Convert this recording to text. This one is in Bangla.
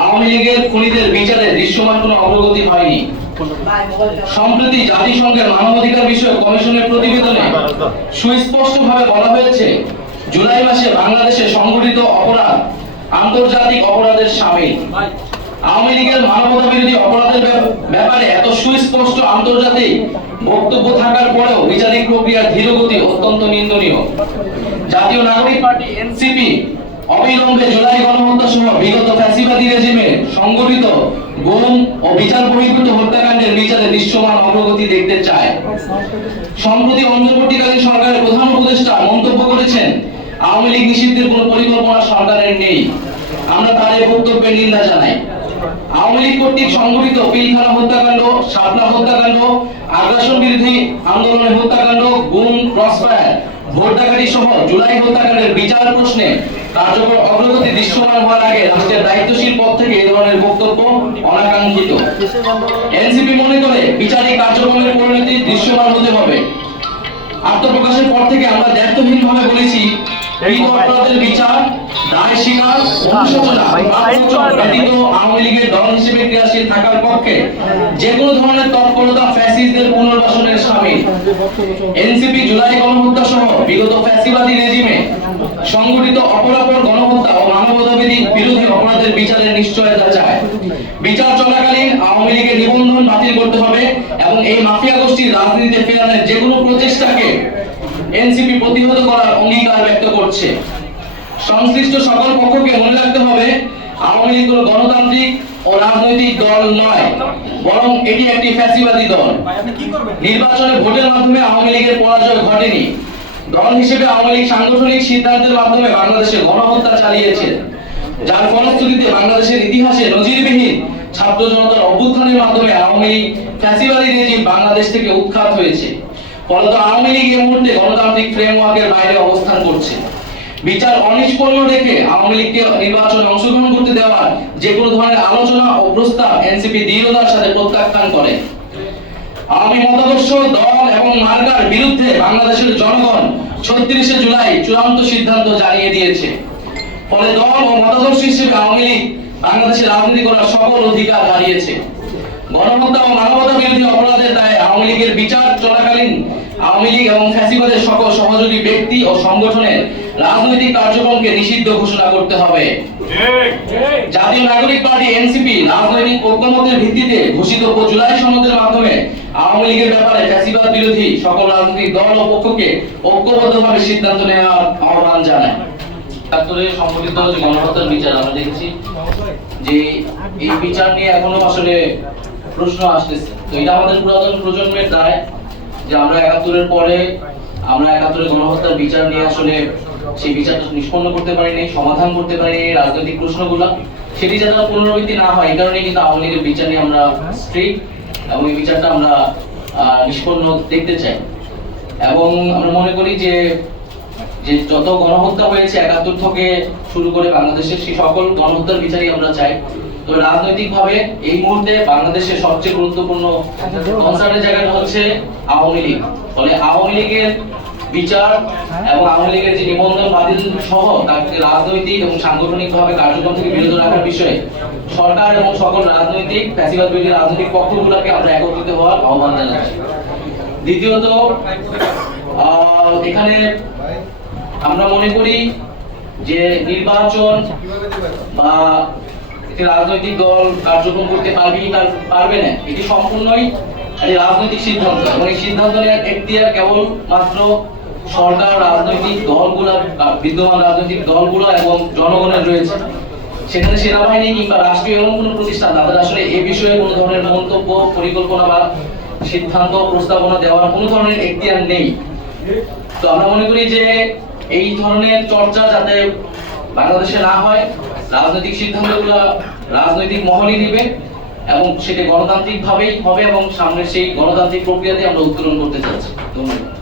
আওয়ামী লীগের খুনিদের বিচারে দৃশ্যমান কোনো অগ্রগতি হয়নি। সম্প্রতি জাতিসংঘের মানবাধিকার বিষয়ক কমিশনের প্রতিবেদনে সুস্পষ্টভাবে বলা হয়েছে, জুলাই মাসে বাংলাদেশে সংঘটিত অপরাধ আন্তর্জাতিক অপরাধের শামিল। আওয়ামী লীগের মানবতা বিরোধী অপরাধের ব্যাপারে এত সুস্পষ্ট আন্তর্জাতিক বক্তব্য থাকার পরেও বিচারিক প্রক্রিয়ার ধীরগতি অত্যন্ত নিন্দনীয়। জাতীয় নাগরিক পার্টি এনসিপি অবিলম্বে জুলাই গণহত্যা সহ বিগত ফ্যাসিবাদী রেজিমের সংগঠিত গুম ও বিচার বহির্ভূত হত্যাকাণ্ডের বিচারে দৃশ্যমান অগ্রগতি দেখতে চায়। সম্প্রতি অন্তর্বর্তীকালীন সরকারের প্রধান উপদেষ্টা মন্তব্য করেছেন, আওয়ামী লীগ নিষিদ্ধের কোনো পরিকল্পনা সরকারের নেই। আমরা তার এই বক্তব্যের নিন্দা জানাই। আওয়ামী লীগ কর্তৃক সংগঠিত পিলখানা হত্যাকাণ্ড, শাপলা হত্যাকাণ্ড, আগ্রাসন বিরোধী আন্দোলনের হত্যাকাণ্ড, গুম, ক্রসফায়ার, ভোট ডাকাতি সহ জুলাই হত্যাকাণ্ডের বিচার প্রশ্নে কার্যকর অগ্রগতি দৃশ্যমান হওয়ার আগে রাষ্ট্রের দায়িত্বশীল পদ থেকে এই ধরনের বক্তব্য অনাকাঙ্ক্ষিত। এনসিপি মনে করে বিচারিক কার্যক্রমের পরিণতি দৃশ্যমান হতে হবে। আত্মপ্রকাশের পর থেকে আমরা দায়িত্বহীনভাবে বলেছি, অপরাধের বিচার, দায় স্বীকার, অনুশোচনা ব্যতীত আওয়ামী লীগের দল হিসেবে ক্রিয়াশীল থাকার পক্ষে যে কোনো ধরনের তৎপরতা ফ্যাসিস্টদের পুনর্বাসনের শামিল। এনসিপি জুলাই গণহত্যা সহ বিগত ফ্যাসিবাদী রেজিমে সংগঠিত অপরাপর গণহত্যা ও মানবতা বিরোধী অপরাধের বিচারের নিশ্চয়তা চায়। বিচার চলাকালীন আওয়ামী লীগের নিবন্ধন বাতিল করতে হবে এবং এই মাফিয়া গোষ্ঠীর রাজনীতিতে ফেরানোর যে কোনো প্রচেষ্টাকে এনসিপি প্রতিহত করার অঙ্গীকার ব্যক্ত করছে। সংশ্লিষ্ট সকল পক্ষকে মনে রাখতে হবে, আওয়ামী লীগ কোনো গণতান্ত্রিক ও রাজনৈতিক দল নয়, বরং এটি একটি ফ্যাসিবাদী দল। নির্বাচনে ভোটের মাধ্যমে আওয়ামী লীগের পরাজয় ঘটেনি। দল হিসেবে আওয়ামী লীগ সাংগঠনিক সিদ্ধান্তের মাধ্যমে বাংলাদেশে গণহত্যা চালিয়েছে, যার ফলশ্রুতিতে বাংলাদেশের ইতিহাসে নজিরবিহীন ছাত্র জনতার অভ্যুত্থানের মাধ্যমে আওয়ামী লীগ ফ্যাসিবাদী রেজিম বাংলাদেশ থেকে উৎখাত হয়েছে। ফলত আওয়ামী লীগ এই মুহূর্তে গণতান্ত্রিক ফ্রেমওয়ার্কের বাইরে অবস্থান করছে। বিচার অনিষ্পন্ন রেখে আওয়ামী লীগকে নির্বাচনে অংশগ্রহণ করতে দেওয়ার যে কোনো ধরনের আলোচনা ও প্রস্তাব এনসিপি দৃঢ়তার সাথে প্রত্যাখ্যান করে। আওয়ামী মতাদর্শ, দল এবং মার্কার বিরুদ্ধে বাংলাদেশের জনগণ ৩৬শে জুলাই চূড়ান্ত সিদ্ধান্ত জানিয়ে দিয়েছে। ফলে দল ও মতাদর্শ হিসেবে আওয়ামী লীগ বাংলাদেশে রাজনীতি করার সকল অধিকার হারিয়েছে। গণহত্যা ও মানবতা বিরোধী অপরাধের দায়ে আওয়ামী লীগের বিচার চলাকালীন আওয়ামী লীগ এবং ফ্যাসিবাদের সকল সহযোগী ব্যক্তি ও সংগঠনের রাজনৈতিক কার্যক্রমকে নিষিদ্ধ ঘোষণা করতে হবে। জাতীয় নাগরিক পার্টি এনসিপি রাজনৈতিক ঐক্যমতের ভিত্তিতে ঘোষিত জুলাই সনদের মাধ্যমে আওয়ামী লীগের ব্যাপারে ফ্যাসিবাদ বিরোধী সকল রাজনৈতিক দল ও পক্ষকে ঐক্যবদ্ধভাবে সিদ্ধান্ত নেওয়ার আহ্বান জানায়। সংঘটিত যে গণহত্যার বিচার আমরা দেখছি যে এই বিচার নিয়ে এখনো আসলে প্রশ্ন আসতেছে। তো এটা আমাদের পুরাতন প্রজন্মের দায় যে আমরা ৭১-এর পরে আমরা ৭১-এর গণহত্যার বিচার নিয়ে আসলে সেই বিচারটা নিষ্পন্ন করতে পারিনি, সমাধান করতে পারিনি রাজনৈতিক প্রশ্নগুলো, সেটি যেন পুনরাবৃত্তি না হয় এই কারণে কিন্তু আওয়ামী লীগের বিচার নিয়ে আমরা স্ট্রিক্ট এবং এই বিচারটা আমরা নিষ্পন্ন দেখতে চাই। এবং আমরা মনে করি যে যত গণহত্যা হয়েছে ৭১ থেকে শুরু করে বাংলাদেশের সেই সকল গণহত্যার বিচারই আমরা চাই। তো রাজনৈতিকভাবে এই মুহূর্তে বাংলাদেশের সবচেয়ে গুরুত্বপূর্ণ কনসার্নের জায়গাটা হচ্ছে আওয়ামী লীগ। ফলে আওয়ামী লীগের বিচার এবং আওয়ামী লীগের যে নিবন্ধন বাতিল সহ তাকে রাজনৈতিক এবং সাংগঠনিকভাবে কার্যক্রম থেকে বিরত রাখার বিষয়ে সরকার এবং সকল রাজনৈতিক ফ্যাসিবাদ বিরোধী রাজনৈতিক পক্ষগুলোকে আমরা একত্রিত হওয়ার আহ্বান জানাচ্ছি। দ্বিতীয়ত, এখানে আমরা মনে করি যে নির্বাচন বা একটি রাজনৈতিক দল কার্যক্রম করতে পারবে কি পারবে না, এটি সম্পূর্ণই একটি রাজনৈতিক সিদ্ধান্ত এবং এই সিদ্ধান্ত নেওয়ার এখতিয়ার কেবল মাত্র সরকার, রাজনৈতিক দলগুলো, বিদ্যমান রাজনৈতিক দলগুলো এবং জনগণের রয়েছে। সেখানে সেনাবাহিনী কিংবা রাষ্ট্রীয় এমন কোনো প্রতিষ্ঠান তাদের আসলে এই বিষয়ে কোনো ধরনের মন্তব্য, পরিকল্পনা বা সিদ্ধান্ত প্রস্তাবনা দেওয়ার কোনো ধরনের এখতিয়ার নেই। তো আমরা মনে করি যে এই ধরনের চর্চা যাতে বাংলাদেশে না হয়, রাজনৈতিক সিদ্ধান্তগুলো রাজনৈতিক মহলই নেবে এবং সেটা গণতান্ত্রিক ভাবেই হবে এবং সামনের সেই গণতান্ত্রিক প্রক্রিয়াতে আমরা উত্তোলন করতে চাচ্ছি। ধন্যবাদ।